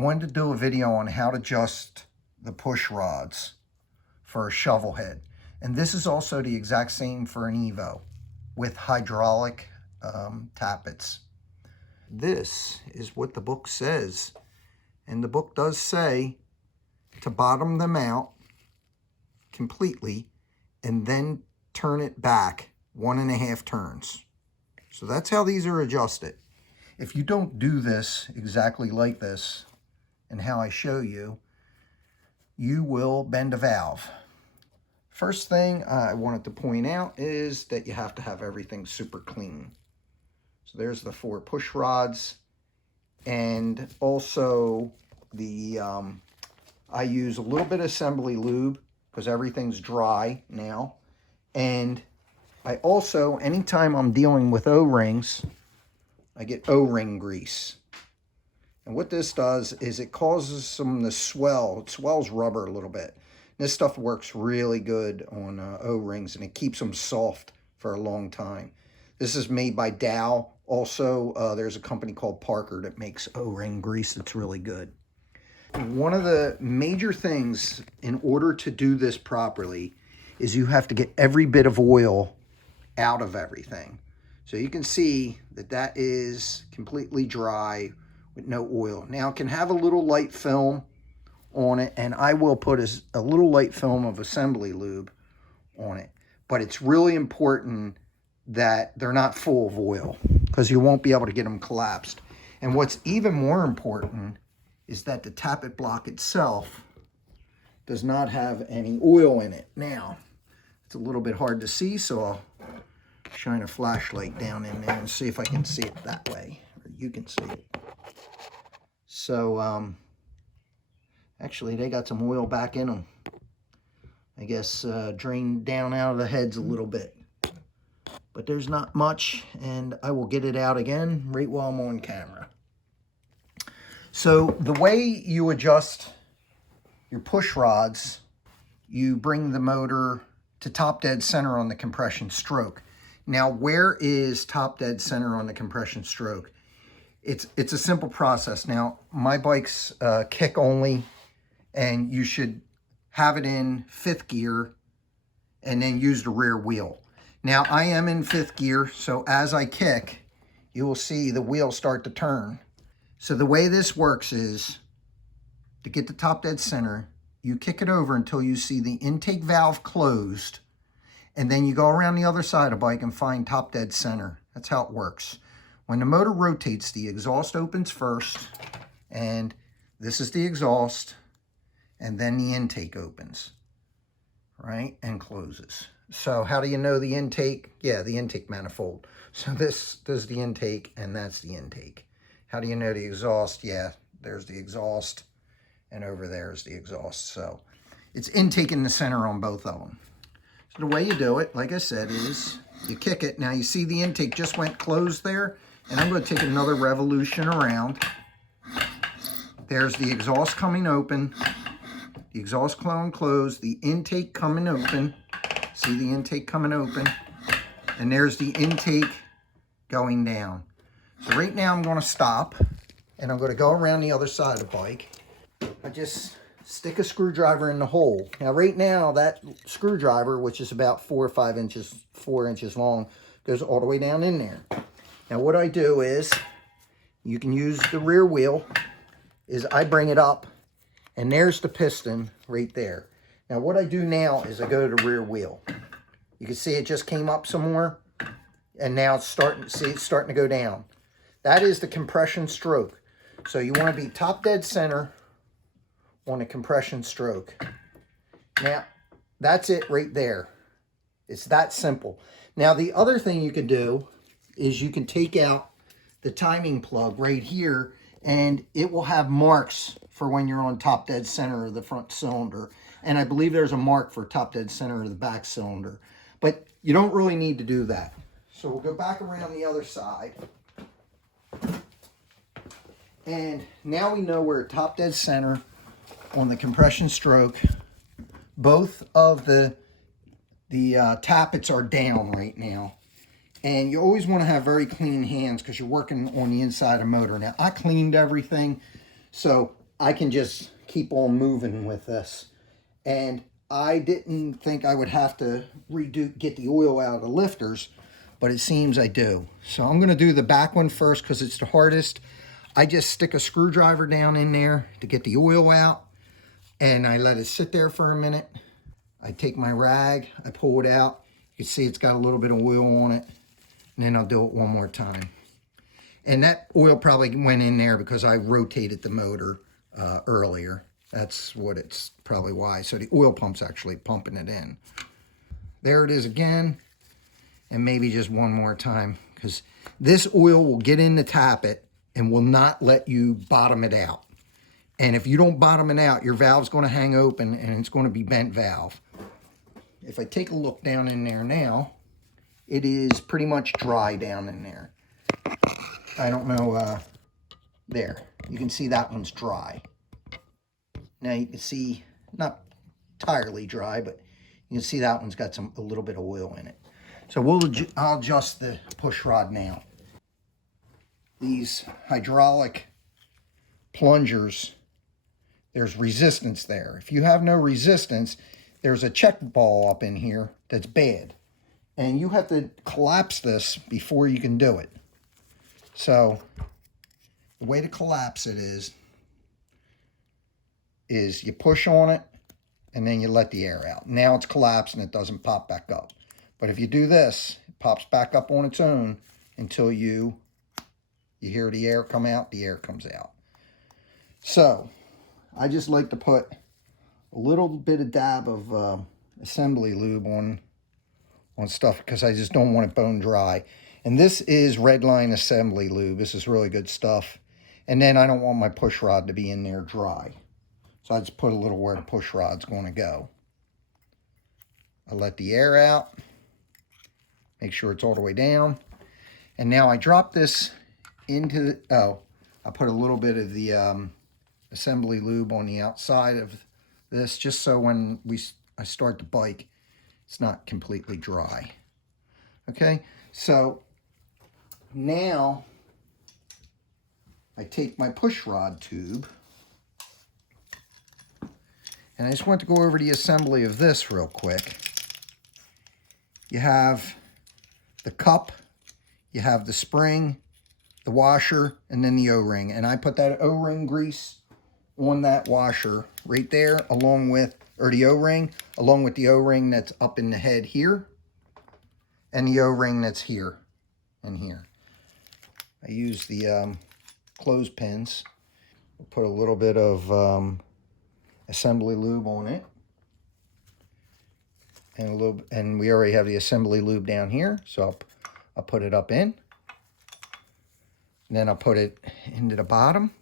wanted to do a video on how to adjust the push rods for a shovel head. And this is also the exact same for an Evo with hydraulic tappets. This is what the book says. And the book does say to bottom them out completely and then turn it back 1.5 turns. So that's how these are adjusted. If you don't do this exactly like this and how I show you, you will bend a valve. First thing I wanted to point out is that you have to have everything super clean. So there's the 4 push rods, and also the I use a little bit of assembly lube because everything's dry now. And I also, anytime I'm dealing with O-rings, I get O-ring grease. And what this does is it causes them to swell. It swells rubber a little bit. This stuff works really good on O-rings, and it keeps them soft for a long time. This is made by Dow. Also, there's a company called Parker that makes O-ring grease that's really good. One of the major things in order to do this properly is you have to get every bit of oil out of everything. So you can see that that is completely dry with no oil. Now it can have a little light film on it, and I will put a little light film of assembly lube on it. But it's really important that they're not full of oil because you won't be able to get them collapsed. And what's even more important is that the tappet block itself does not have any oil in it. Now, it's a little bit hard to see, so I'll shine a flashlight down in there and see if I can see it that way, or you can see it. So, actually, they got some oil back in them. I guess drained down out of the heads a little bit. But there's not much, and I will get it out again right while I'm on camera. So the way you adjust your push rods, you bring the motor to top dead center on the compression stroke. Now, where is top dead center on the compression stroke? It's a simple process. Now, my bike's kick only, and you should have it in 5th gear and then use the rear wheel. Now, I am in 5th gear, so as I kick, you will see the wheel start to turn. So the way this works is, to get the top dead center, you kick it over until you see the intake valve closed, and then you go around the other side of the bike and find top dead center. That's how it works. When the motor rotates, the exhaust opens first, and this is the exhaust, and then the intake opens, right, and closes. So how do you know the intake? Yeah, the intake manifold. So this is the intake, and that's the intake. How do you know the exhaust? Yeah, there's the exhaust, and over there is the exhaust. So it's intake in the center on both of them. So the way you do it, like I said, is you kick it. Now you see the intake just went closed there, and I'm going to take another revolution around. There's the exhaust coming open, the exhaust closed, the intake coming open. See the intake coming open, and there's the intake going down. So right now I'm going to stop, and I'm going to go around the other side of the bike. I just stick a screwdriver in the hole. Now right now that screwdriver, which is about 4 or 5 inches, 4 inches long, goes all the way down in there. Now what I do is, you can use the rear wheel, is I bring it up, and there's the piston right there. Now what I do now is I go to the rear wheel. You can see it just came up some more, and now it's starting, see it's starting to go down. That is the compression stroke. So you want to be top dead center on a compression stroke. Now, that's it right there. It's that simple. Now the other thing you can do is you can take out the timing plug right here, and it will have marks for when you're on top dead center of the front cylinder. And I believe there's a mark for top dead center of the back cylinder. But you don't really need to do that. So we'll go back around the other side. And now we know we're top dead center on the compression stroke. Both of the tappets are down right now. And you always want to have very clean hands because you're working on the inside of the motor. Now, I cleaned everything, so I can just keep on moving with this. And I didn't think I would have to get the oil out of the lifters, but it seems I do. So I'm gonna do the back one first because it's the hardest. I just stick a screwdriver down in there to get the oil out, and I let it sit there for a minute. I take my rag, I pull it out. You can see it's got a little bit of oil on it, and then I'll do it one more time. And that oil probably went in there because I rotated the motor earlier. That's what it's probably why. So the oil pump's actually pumping it in. There it is again, and maybe just one more time, because this oil will get in the tappet and will not let you bottom it out. And if you don't bottom it out, your valve's going to hang open and it's going to be bent valve. If I take a look down in there now, it is pretty much dry down in there. I don't know, there. You can see that one's dry. Now you can see, not entirely dry, but you can see that one's got a little bit of oil in it. So I'll adjust the push rod now. These hydraulic plungers, there's resistance there. If you have no resistance, there's a check ball up in here that's bad. And you have to collapse this before you can do it. So the way to collapse it is you push on it and then you let the air out. Now it's collapsed and it doesn't pop back up. But if you do this, it pops back up on its own until you hear the air come out, the air comes out. So I just like to put a little bit of dab of assembly lube on stuff because I just don't want it bone dry. And this is Redline Assembly Lube. This is really good stuff. And then I don't want my push rod to be in there dry. So I just put a little where the push rod's going to go. I let the air out. Make sure it's all the way down. And now I drop this into I put a little bit of the assembly lube on the outside of this just so when I start the bike, it's not completely dry. Okay, so now I take my push rod tube and I just want to go over the assembly of this real quick. You have the cup, you have the spring, the washer, and then the O-ring. And I put that O-ring grease on that washer right there along with, or the O-ring, along with the O-ring that's up in the head here and the O-ring that's here and here. I use the clothespins. Put a little bit of assembly lube on it. And we already have the assembly lube down here, so I'll put it up in. And then I'll put it into the bottom.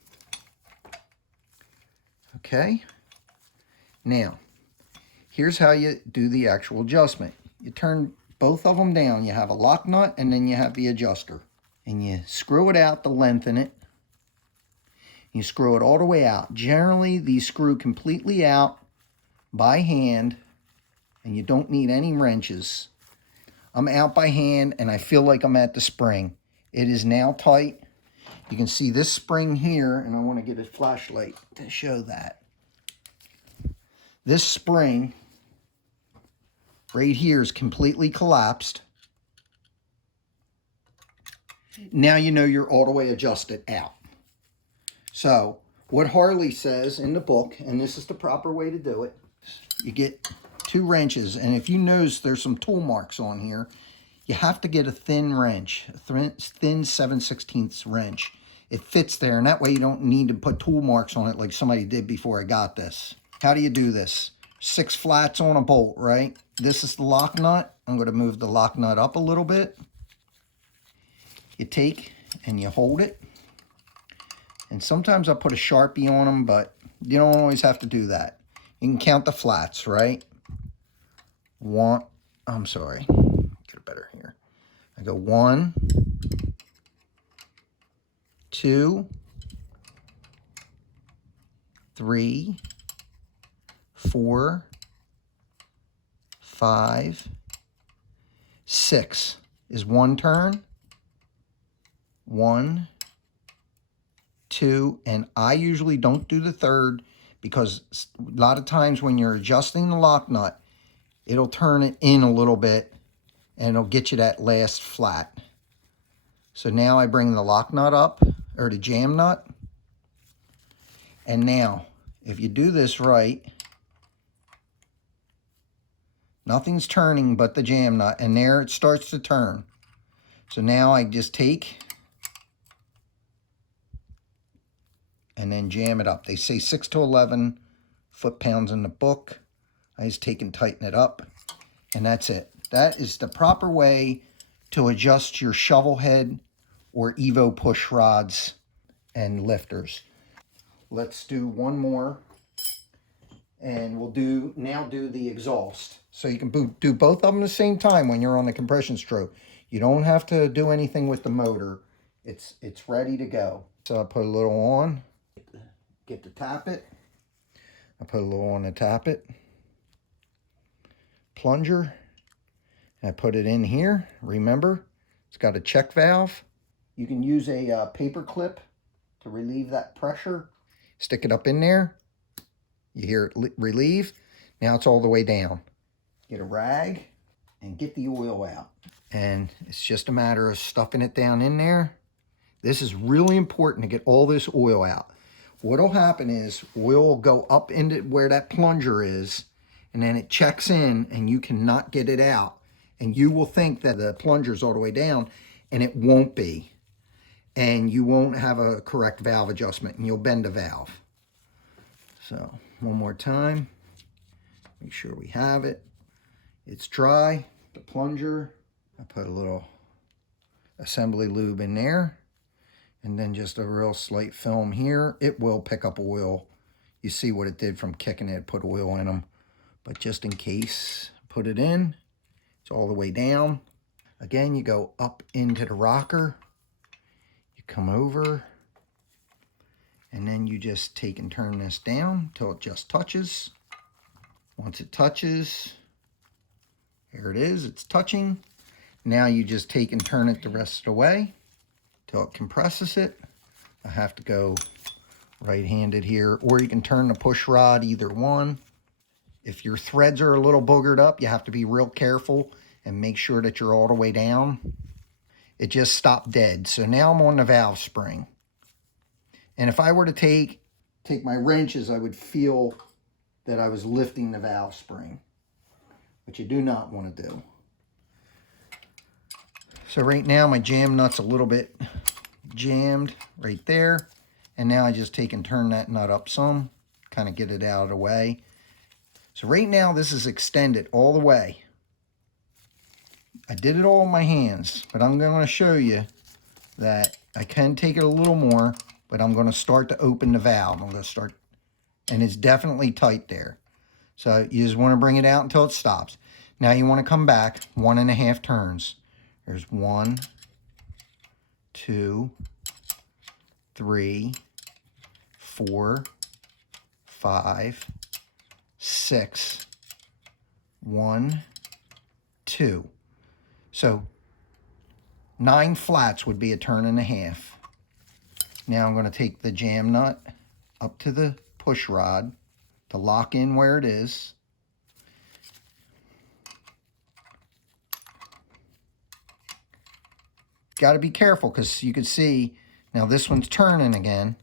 Okay. Now, here's how you do the actual adjustment. You turn both of them down. You have a lock nut and then you have the adjuster. And you screw it out to lengthen it. You screw it all the way out. Generally, these screw completely out by hand and you don't need any wrenches. I'm out by hand and I feel like I'm at the spring. It is now tight. You can see this spring here, and I want to get a flashlight to show that. This spring right here is completely collapsed. Now you know you're all the way adjusted out. So what Harley says in the book, and this is the proper way to do it, you get 2 wrenches, and if you notice there's some tool marks on here, you have to get a thin wrench, a thin 7/16 wrench. It fits there, and that way you don't need to put tool marks on it like somebody did before I got this. How do you do this? 6 flats on a bolt, right? This is the lock nut. I'm going to move the lock nut up a little bit. You take and you hold it. And sometimes I put a Sharpie on them, but you don't always have to do that. You can count the flats, right? I'm sorry. Get it better here. I go 1, 2, 3, 4, 5, 6 is 1 turn. 1, 2, and I usually don't do the third because a lot of times when you're adjusting the lock nut, it'll turn it in a little bit and it'll get you that last flat. So now I bring the lock nut up, or the jam nut, and now if you do this right, nothing's turning but the jam nut, and there it starts to turn. So now I just take and then jam it up. They say 6 to 11 foot-pounds in the book. I just take and tighten it up, and that's it. That is the proper way to adjust your shovel head or Evo push rods and lifters. Let's do one more, and we'll now do the exhaust. So you can do both of them at the same time when you're on the compression stroke. You don't have to do anything with the motor. It's ready to go. So I put a little on, get to tap it. I put a little on to tap it. Plunger. I put it in here. Remember, it's got a check valve. You can use a paper clip to relieve that pressure. Stick it up in there. You hear it relieve. Now it's all the way down. Get a rag and get the oil out. And it's just a matter of stuffing it down in there. This is really important to get all this oil out. What'll happen is oil will go up into where that plunger is, and then it checks in and you cannot get it out. And you will think that the plunger's all the way down, and it won't be. And you won't have a correct valve adjustment, and you'll bend the valve. So one more time, make sure we have it. It's dry, the plunger. I put a little assembly lube in there, and then just a real slight film here. It will pick up oil. You see what it did from kicking it, put oil in them. But just in case, put it in. It's all the way down. Again, you go up into the rocker. You come over, and then you just take and turn this down till it just touches. Once it touches, here it is, it's touching. Now you just take and turn it the rest of the way till it compresses it. I have to go right-handed here, or you can turn the push rod, either one. If your threads are a little boogered up, you have to be real careful and make sure that you're all the way down. It just stopped dead. So now I'm on the valve spring. And if I were to take my wrenches, I would feel that I was lifting the valve spring, which you do not want to do. So right now my jam nut's a little bit jammed right there. And now I just take and turn that nut up some, kind of get it out of the way. So right now this is extended all the way. I did it all in my hands, but I'm going to show you that I can take it a little more, but I'm going to start to open the valve. I'm going to start, and it's definitely tight there. So you just want to bring it out until it stops. Now you want to come back 1.5 turns. There's 1, 2, 3, 4, 5, 6, 1, 2. So 9 flats would be a turn and a half. Now I'm going to take the jam nut up to the push rod to lock in where it is. Got to be careful because you can see now this one's turning again.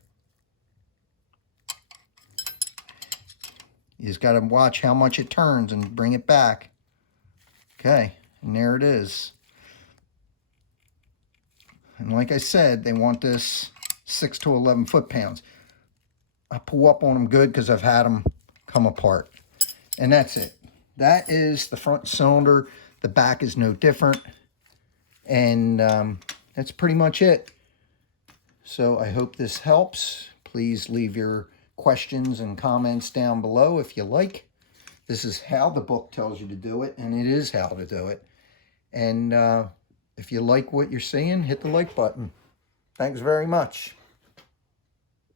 You just got to watch how much it turns and bring it back. Okay, and there it is. And like I said, they want this 6 to 11 foot-pounds. I pull up on them good because I've had them come apart. And that's it. That is the front cylinder. The back is no different. And that's pretty much it. So I hope this helps. Please leave your questions and comments down below if you like. This is how the book tells you to do it, and it is how to do it. And if you like what you're seeing, hit the like button. Thanks very much.